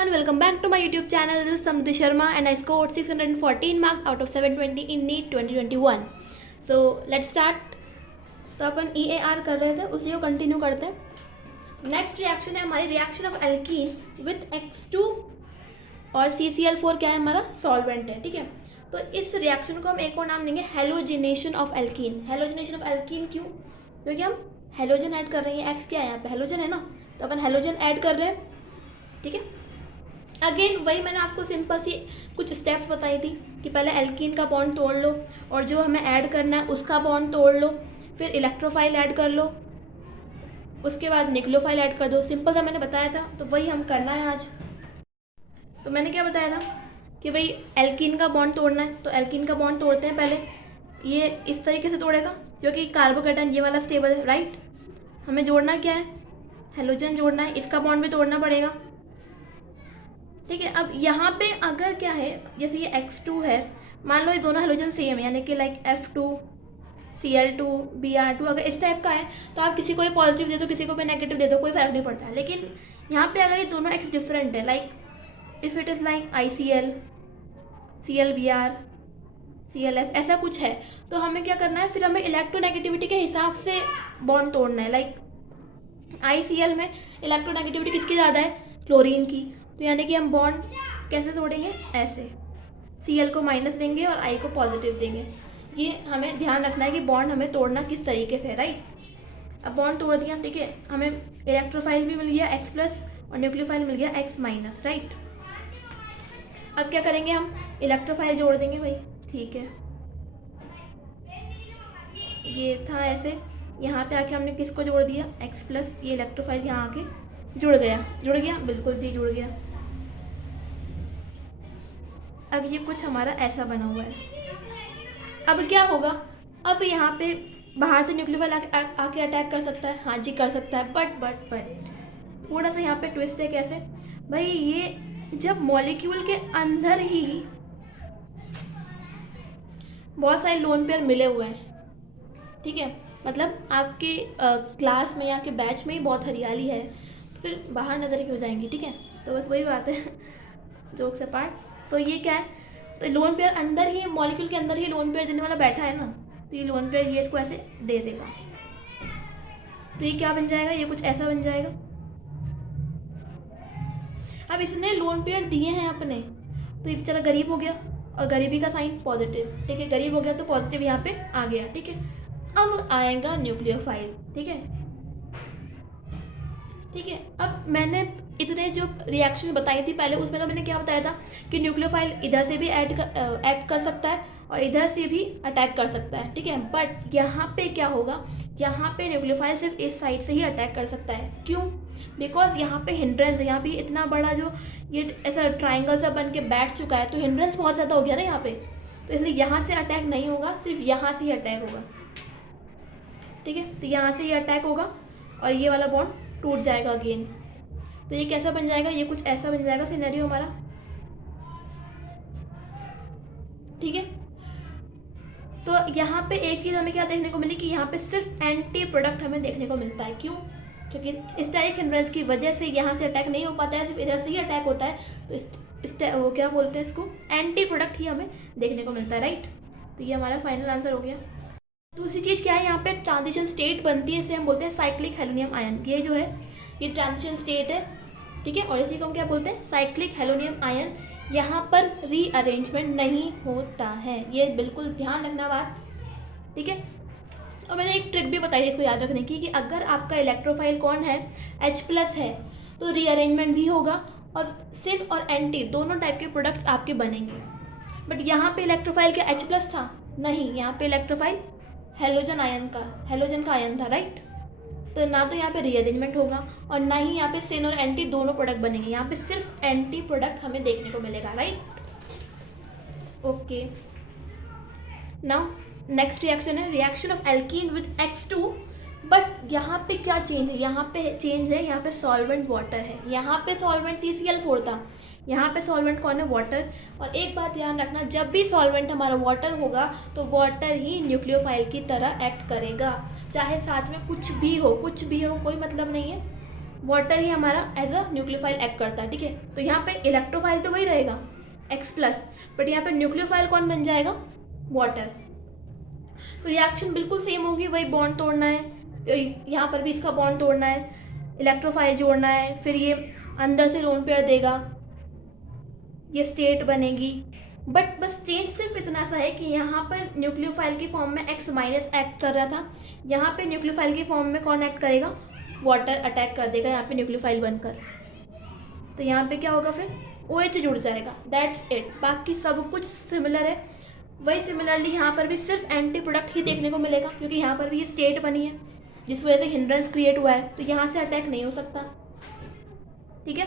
everyone, welcome back to my YouTube channel. This is Samriti Sharma and I scored 614 marks out of 720 in NEET 2021. So let's start. तो अपन EAR कर रहे थे, उसी को continue करते हैं. नेक्स्ट रिएक्शन है हमारी reaction of alkene with X2 और CCl4 क्या है हमारा सॉल्वेंट है. ठीक है, तो इस रिएक्शन को हम एक और नाम देंगे halogenation of alkene. Halogenation of alkene क्यों? क्योंकि हम हेलोजन ऐड कर रहे हैं. एक्स क्या है यहाँ पे? हेलोजन है ना, तो अपन हेलोजन ऐड कर रहे हैं. ठीक है, अगेन वही मैंने आपको सिंपल सी कुछ स्टेप्स बताई थी कि पहले एल्कीन का बॉन्ड तोड़ लो और जो हमें ऐड करना है उसका बॉन्ड तोड़ लो, फिर इलेक्ट्रोफाइल ऐड कर लो, उसके बाद न्यूक्लियोफाइल ऐड कर दो. सिंपल सा मैंने बताया था, तो वही हम करना है आज. तो मैंने क्या बताया था कि भाई एल्कीन का बॉन्ड तोड़ना है, तो एल्कीन का बॉन्ड तोड़ते हैं. पहले ये इस तरीके से तोड़ेगा क्योंकि कार्बोकेटाइन ये वाला स्टेबल है, राइट. हमें जोड़ना क्या है? हेलोजन जोड़ना है, इसका बॉन्ड भी तोड़ना पड़ेगा. ठीक है, अब यहाँ पे अगर क्या है, जैसे ये X2 है, मान लो ये दोनों हेलोजन सेम है, यानी कि लाइक F2 Cl2 Br2, अगर इस टाइप का है तो आप किसी को भी पॉजिटिव दे दो, किसी को भी नेगेटिव दे दो, कोई फ़र्क नहीं पड़ता है. लेकिन यहाँ पे अगर ये दोनों X डिफरेंट है, like if it is like ICl ClBr ClF ऐसा कुछ है, तो हमें क्या करना है, फिर हमें इलेक्ट्रोनेगेटिविटी के हिसाब से बॉन्ड तोड़ना है. लाइक ICl में इलेक्ट्रोनेगेटिविटी किसकी ज़्यादा है? क्लोरीन की. तो यानी कि हम बॉन्ड कैसे तोड़ेंगे? ऐसे. Cl को माइनस देंगे और I को पॉजिटिव देंगे. ये हमें ध्यान रखना है कि बॉन्ड हमें तोड़ना किस तरीके से है, राइट. अब बॉन्ड तोड़ दिया, ठीक है, हमें इलेक्ट्रोफाइल भी मिल गया X+ और न्यूक्लियोफाइल मिल गया X-, राइट. अब क्या करेंगे, हम इलेक्ट्रोफाइल जोड़ देंगे भाई. ठीक है, ये था ऐसे. यहाँ पे आके हमने किसको जोड़ दिया? X+. ये इलेक्ट्रोफाइल यहाँ आके जुड़ गया, बिल्कुल जी जुड़ गया. अब ये कुछ हमारा ऐसा बना हुआ है. अब क्या होगा, अब यहाँ पे बाहर से न्यूक्लियोफाइल आके अटैक कर सकता है. हाँ जी कर सकता है, बट थोड़ा सा यहाँ पे ट्विस्ट है. कैसे भाई? ये जब मॉलिक्यूल के अंदर ही बहुत सारे लोन पेयर मिले हुए हैं, ठीक है, मतलब आपके क्लास में या आपके बैच में ही बहुत हरियाली है, तो फिर बाहर नज़र क्यों जाएंगी? ठीक है, तो बस वही बात है. Jokes apart. तो ये क्या है, तो लोन पेयर अंदर ही, मॉलिक्यूल के अंदर ही लोन पेयर देने वाला बैठा है ना, तो ये लोन पेयर ये इसको ऐसे दे देगा. तो ये क्या बन जाएगा? ये कुछ ऐसा बन जाएगा. अब इसने लोन पेयर दिए हैं अपने, तो ये बेचारा गरीब हो गया और गरीबी का साइन पॉजिटिव. ठीक है, गरीब हो गया तो पॉजिटिव यहाँ पे आ गया. ठीक है, अब आएगा न्यूक्लियोफाइल. ठीक है, अब मैंने इतने जो रिएक्शन बताई थी पहले, उसमें तो मैंने क्या बताया था कि न्यूक्लियोफाइल इधर से भी एक्ट कर सकता है और इधर से भी अटैक कर सकता है. ठीक है, बट यहाँ पे क्या होगा, यहाँ पे न्यूक्लियोफाइल सिर्फ इस साइड से ही अटैक कर सकता है. क्यों? बिकॉज यहाँ पे हिंड्रेंस, यहाँ पे इतना बड़ा जो ये ऐसा ट्राइंगल सा बन के बैठ चुका है, तो हिंड्रेंस बहुत ज़्यादा हो गया ना यहाँ पे, तो इसलिए यहाँ से अटैक नहीं होगा, सिर्फ यहाँ से ही अटैक होगा. ठीक है, तो यहाँ से ही अटैक होगा और ये वाला बॉन्ड टूट जाएगा अगेन. तो ये कैसा बन जाएगा? ये कुछ ऐसा बन जाएगा सिनेरियो हमारा. ठीक है, तो यहाँ पे एक चीज़ हमें क्या देखने को मिली कि यहाँ पे सिर्फ एंटी प्रोडक्ट हमें देखने को मिलता है. क्यों? क्योंकि स्टेरिक हिंड्रेंस की वजह से यहाँ से अटैक नहीं हो पाता है, सिर्फ इधर से ही अटैक होता है. तो वो क्या बोलते हैं इसको, एंटी प्रोडक्ट ही हमें देखने को मिलता है, राइट. तो ये हमारा फाइनल आंसर हो गया. दूसरी चीज़ क्या है, यहाँ पे ट्रांजिशन स्टेट बनती है, इसे हम बोलते हैं साइक्लिक हेलोनियम आयन. ये जो है ये ट्रांजिशन स्टेट है. ठीक है, और इसी को हम क्या बोलते हैं? Cyclic halonium ion. यहाँ पर रीअरेंजमेंट नहीं होता है, ये बिल्कुल ध्यान रखना बात. ठीक है, और मैंने एक ट्रिक भी बताई है इसको याद रखने की, कि अगर आपका इलेक्ट्रोफाइल कौन है? H+ है, तो रीअरेंजमेंट भी होगा और सिन और एंटी दोनों टाइप के प्रोडक्ट्स आपके बनेंगे. बट यहाँ पे इलेक्ट्रोफाइल क्या H+ था? नहीं, यहाँ पे इलेक्ट्रोफाइल हेलोजन का आयन था, राइट. तो ना तो यहाँ पे रीअरेंजमेंट होगा और ना ही यहाँ पे सिन और एंटी दोनों प्रोडक्ट बनेंगे. यहाँ पे सिर्फ एंटी प्रोडक्ट हमें देखने को मिलेगा, right. Okay, now next reaction है reaction of alkene with X2. But यहाँ पे क्या चेंज है? यहाँ पे चेंज है, यहाँ पे सॉल्वेंट वाटर है. यहाँ पे सॉल्वेंट CCl4 था, यहाँ पे सॉल्वेंट कौन है? वाटर. और एक बात ध्यान रखना, जब भी सॉल्वेंट हमारा वाटर होगा तो वाटर ही न्यूक्लियोफाइल की तरह एक्ट करेगा, चाहे साथ में कुछ भी हो, कोई मतलब नहीं है. वाटर ही हमारा एज अ न्यूक्लियोफाइल एक्ट करता है, ठीक है। तो यहाँ पे इलेक्ट्रोफाइल तो वही रहेगा X+, बट यहाँ पे न्यूक्लियोफाइल कौन बन जाएगा, वाटर। तो रिएक्शन बिल्कुल सेम होगी, वही बॉन्ड तोड़ना है, यहाँ पर भी इसका बॉन्ड तोड़ना है, इलेक्ट्रोफाइल जोड़ना है, फिर ये अंदर से लोन पेयर देगा, ये स्टेट बनेगी। बट बस चेंज सिर्फ इतना सा है कि यहाँ पर न्यूक्लियोफाइल की फॉर्म में X- एक्ट कर रहा था, यहाँ पे न्यूक्लियोफाइल की फॉर्म में कौन एक्ट करेगा, वाटर अटैक कर देगा यहाँ पे न्यूक्लियोफाइल बनकर। तो यहाँ पे क्या होगा, फिर OH जुड़ जाएगा, दैट्स इट। बाकी सब कुछ सिमिलर है। वही सिमिलरली यहाँ पर भी सिर्फ एंटी प्रोडक्ट ही देखने को मिलेगा, क्योंकि यहाँ पर भी ये स्टेट बनी है जिस वजह से हिंड्रेंस क्रिएट हुआ है, तो यहाँ से अटैक नहीं हो सकता, ठीक है।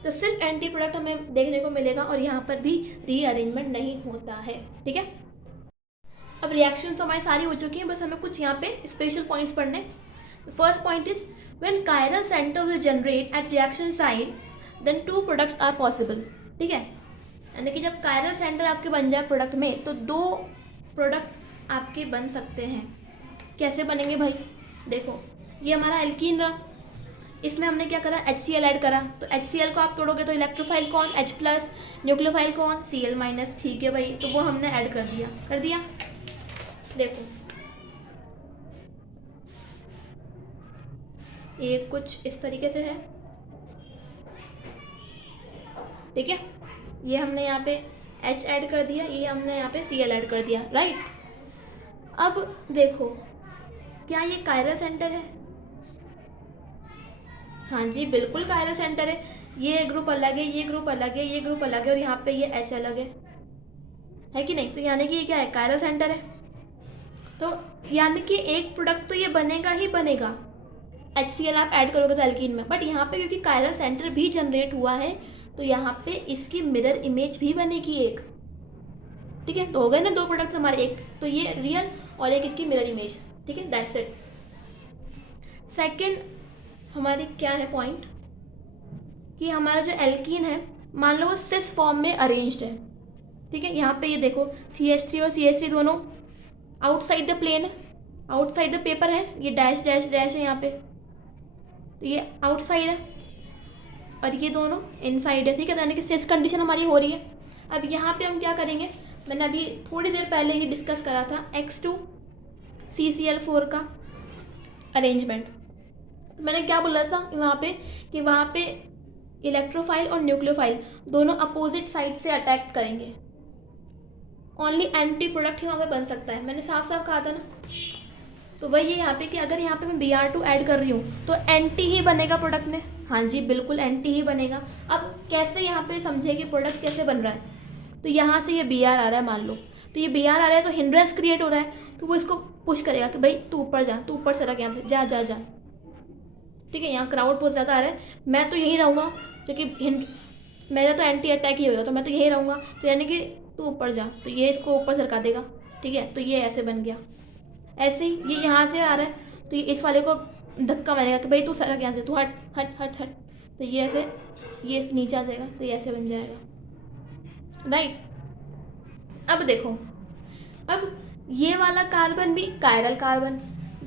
तो सिर्फ एंटी प्रोडक्ट हमें देखने को मिलेगा और यहाँ पर भी रीअरेंजमेंट नहीं होता है, ठीक है। अब रिएक्शन तो हमारी सारी हो चुकी हैं, बस हमें कुछ यहाँ पे स्पेशल पॉइंट्स पढ़ने। First point is when chiral centre will generate at reaction side then 2 products are possible, ठीक है। यानी कि जब कायरल सेंटर आपके बन जाए प्रोडक्ट में, तो 2 प्रोडक्ट आपके बन सकते हैं। कैसे बनेंगे भाई, देखो ये हमारा एल्कीन रहा, इसमें हमने क्या करा, HCl ऐड करा, तो HCl को आप तोड़ोगे तो इलेक्ट्रोफाइल कौन, H+, न्यूक्लियोफाइल कौन, Cl-, ठीक है भाई। तो वो हमने ऐड कर दिया। देखो ये कुछ इस तरीके से है, ठीक है। ये हमने यहाँ पे H ऐड कर दिया, ये हमने यहाँ पे Cl ऐड कर दिया, राइट। अब देखो क्या ये कायरल सेंटर है, हाँ जी बिल्कुल कायरल सेंटर है। ये ग्रुप अलग है, ये ग्रुप अलग है, ये ग्रुप अलग है, और यहाँ पे ये H अलग है कि नहीं। तो यानी कि ये क्या है, कायरल सेंटर है। तो यानी कि एक प्रोडक्ट तो ये बनेगा ही बनेगा, HCl आप ऐड करोगे तो एल्कीन में, बट यहाँ पे क्योंकि कायरल सेंटर भी जनरेट हुआ है, तो यहाँ पे इसकी मिरर इमेज भी बनेगी एक, ठीक है। तो हो गए ना 2 प्रोडक्ट हमारे, एक तो ये रियल और एक इसकी मिरर इमेज, ठीक है, दैट्स इट। सेकेंड हमारी क्या है पॉइंट, कि हमारा जो एल्कीन है, मान लो वो सिस फॉर्म में अरेंज्ड है, ठीक है। यहाँ पे ये देखो CH3 और CH3 दोनों आउटसाइड द प्लेन है, आउटसाइड द पेपर है, ये डैश डैश डैश है यहाँ पे, तो ये आउटसाइड है और ये दोनों इनसाइड है, ठीक है। तो यानी कि सिस कंडीशन हमारी हो रही है। अब यहाँ पे हम क्या करेंगे, मैंने अभी थोड़ी देर पहले ही डिस्कस करा था X2CCl4 का अरेंजमेंट। तो मैंने क्या बोला था वहाँ पे, कि वहाँ पे इलेक्ट्रोफाइल और न्यूक्लियोफाइल दोनों अपोजिट साइड से अटैक करेंगे, ओनली एंटी प्रोडक्ट ही वहाँ पे बन सकता है, मैंने साफ साफ कहा था ना। तो वही है यहाँ पे कि अगर यहाँ पे मैं Br2 ऐड कर रही हूँ तो एंटी ही बनेगा प्रोडक्ट में, हाँ जी बिल्कुल एंटी ही बनेगा। अब कैसे यहाँ पे समझे कि प्रोडक्ट कैसे बन रहा है, तो यहाँ से ये Br आ रहा है मान लो, तो ये Br आ रहा है तो हिंड्रेंस क्रिएट हो रहा है, तो वो इसको पुश करेगा कि भाई तू ऊपर जा, तू ऊपर सरक यहाँ से, जा जा जा, ठीक है। यहाँ क्राउड बहुत ज़्यादा आ रहा है, मैं तो यहीं रहूँगा क्योंकि मेरा तो एंटी अटैक ही होगा, तो मैं तो यहीं रहूँगा, तो यानी कि तू ऊपर जा, तो ये इसको ऊपर सरका देगा, ठीक है। तो ये ऐसे बन गया, ऐसे ही ये यहाँ से आ रहा है तो ये इस वाले को धक्का मारेगा कि भाई तू सरक यहाँ से, तू हट हट हट हट, तो ये ऐसे ये नीचे आ जाएगा, तो ये ऐसे बन जाएगा, राइट। अब देखो, अब ये वाला कार्बन भी कायरल कार्बन,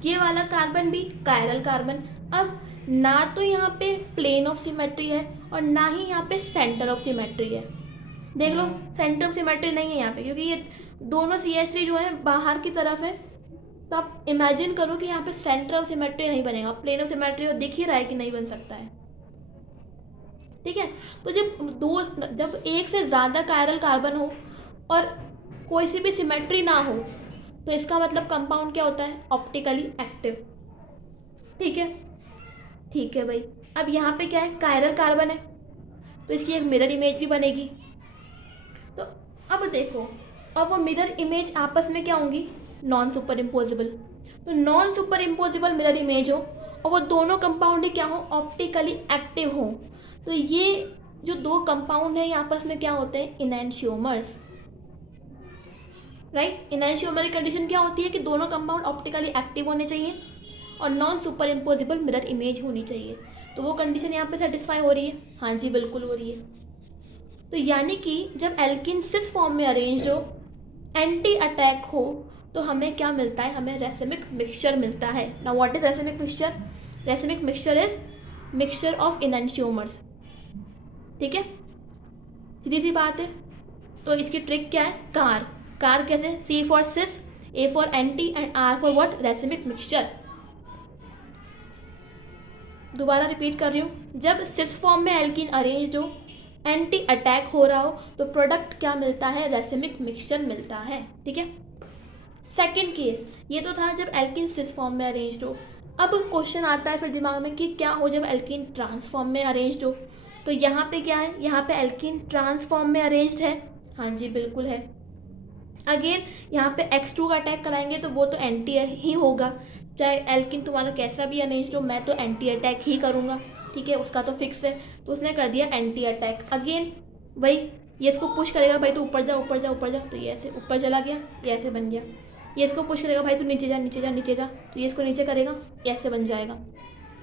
ये वाला कार्बन भी कायरल कार्बन। अब ना तो यहाँ पे प्लेन ऑफ सिमेट्री है और ना ही यहाँ पे सेंटर ऑफ सिमेट्री है, देख लो सेंटर ऑफ सिमेट्री नहीं है यहाँ पे, क्योंकि ये दोनों CH3 जो है बाहर की तरफ है। तो आप इमेजिन करो कि यहाँ पे सेंटर ऑफ सिमेट्री नहीं बनेगा, प्लेन ऑफ सिमेट्री हो, दिख ही रहा है कि नहीं बन सकता है, ठीक है। तो जब एक से ज़्यादा कायरल कार्बन हो और कोई सी भी सिमेट्री ना हो, तो इसका मतलब कंपाउंड क्या होता है, ऑप्टिकली एक्टिव, ठीक है भाई। अब यहाँ पे क्या है, कायरल कार्बन है, तो इसकी एक मिरर इमेज भी बनेगी। तो अब देखो, अब वो मिरर इमेज आपस में क्या होंगी, नॉन सुपर इम्पोजिबल। तो non super imposable mirror image हो और वो दोनों कंपाउंड क्या हो, ऑप्टिकली एक्टिव हो, तो ये जो 2 कंपाउंड है आपस में क्या होते हैं, इनैंशियोमर्स, राइट। इनैंशियोमर की कंडीशन क्या होती है कि दोनों कंपाउंड ऑप्टिकली एक्टिव होने चाहिए और non super imposable mirror image होनी चाहिए। तो वो कंडीशन यहाँ पे सेटिस्फाई हो रही है, हाँ जी बिल्कुल हो रही है। तो यानी कि जब एल्किन सिस फॉर्म में अरेंज हो, एंटी अटैक हो, तो हमें क्या मिलता है, हमें रेसिमिक मिक्सचर मिलता है। Now what is racemic mixture, racemic mixture is mixture of enantiomers. ठीक है, सीधी सी बात है। तो इसकी ट्रिक क्या है? कार। कार कैसे? C for cis, A for anti and R for what? Racemic mixture. दोबारा रिपीट कर रही हूँ, जब सिस फॉर्म में एल्कीन अरेंज्ड हो, एंटी अटैक हो रहा हो, तो प्रोडक्ट क्या मिलता है? रेसिमिक मिक्सचर मिलता है। ठीक है, सेकेंड केस ये तो था जब एल्कीन सिस फॉर्म में अरेंज्ड हो। अब क्वेश्चन आता है फिर दिमाग में कि क्या हो जब एल्कीन ट्रांसफॉर्म में अरेंज्ड हो। तो यहाँ पे क्या है? यहाँ पे एल्कीन ट्रांसफॉर्म में अरेंज्ड है। हाँ जी बिल्कुल है। अगेन यहाँ पे X2 का अटैक कराएंगे तो वो तो एंटी ही होगा, चाहे एल्किन तुम्हारा कैसा भी अरेंज्ड हो, मैं तो एंटी अटैक ही करूँगा। ठीक है, उसका तो फिक्स है। तो उसने कर दिया एंटी अटैक। अगेन भाई ये इसको पुश करेगा, भाई तो ऊपर जा ऊपर जा ऊपर जा, तो ये ऐसे ऊपर चला गया, ये ऐसे बन गया। ये इसको पुश करेगा, भाई तो नीचे जा नीचे जा नीचे जा, तो ये इसको नीचे करेगा, ये ऐसे बन जाएगा।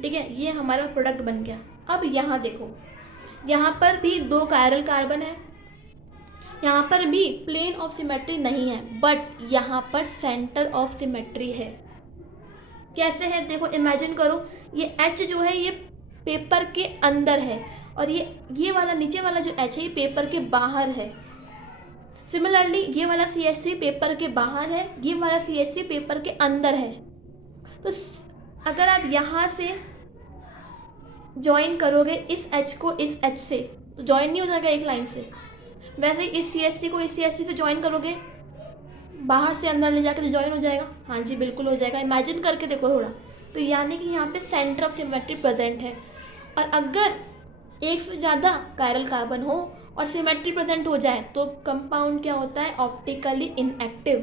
ठीक है, ये हमारा प्रोडक्ट बन गया। अब यहाँ देखो, यहाँ पर भी 2 कायरल कार्बन है, यहाँ पर भी प्लेन ऑफ सिमेट्री नहीं है, बट यहाँ पर सेंटर ऑफ सिमेट्री है। कैसे है? देखो इमेजिन करो, ये H जो है ये पेपर के अंदर है, और ये वाला नीचे वाला जो H है ये पेपर के बाहर है। सिमिलरली ये वाला CH3 पेपर के बाहर है, ये वाला CH3 पेपर के अंदर है। तो अगर आप यहाँ से ज्वाइन करोगे इस H को इस H से, तो ज्वाइन नहीं हो जाएगा एक लाइन से। वैसे ही इस CH3 को इस CH3 से ज्वाइन करोगे, बाहर से अंदर ले जाकर तो ज्वाइन हो जाएगा। हाँ जी बिल्कुल हो जाएगा, इमेजिन करके देखो थोड़ा। तो यानी कि यहाँ पे सेंटर ऑफ सिमेट्री प्रेजेंट है, और अगर एक से ज़्यादा कायरल कार्बन हो और सिमेट्री प्रेजेंट हो जाए तो कंपाउंड क्या होता है? Optically inactive.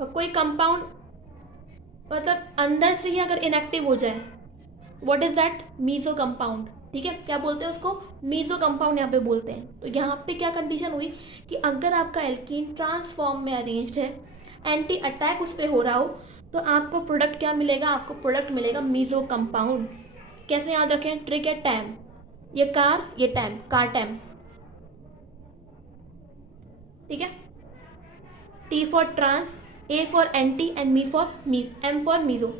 और कोई कंपाउंड मतलब अंदर से ही अगर इनएक्टिव हो जाए, what is that? Meso compound. ठीक है, क्या बोलते हैं उसको? मीजो कंपाउंड यहाँ पे बोलते हैं। तो यहाँ पे क्या कंडीशन हुई कि अगर आपका एल्कीन ट्रांसफॉर्म में अरेंज्ड है, एंटी अटैक उस पर हो रहा हो, तो आपको प्रोडक्ट क्या मिलेगा? आपको प्रोडक्ट मिलेगा मीजो कंपाउंड। कैसे याद रखें? ट्रिक है टैम, ये कार ये टैम, कार टैम। ठीक है, T for trans, A for anti and M for meso.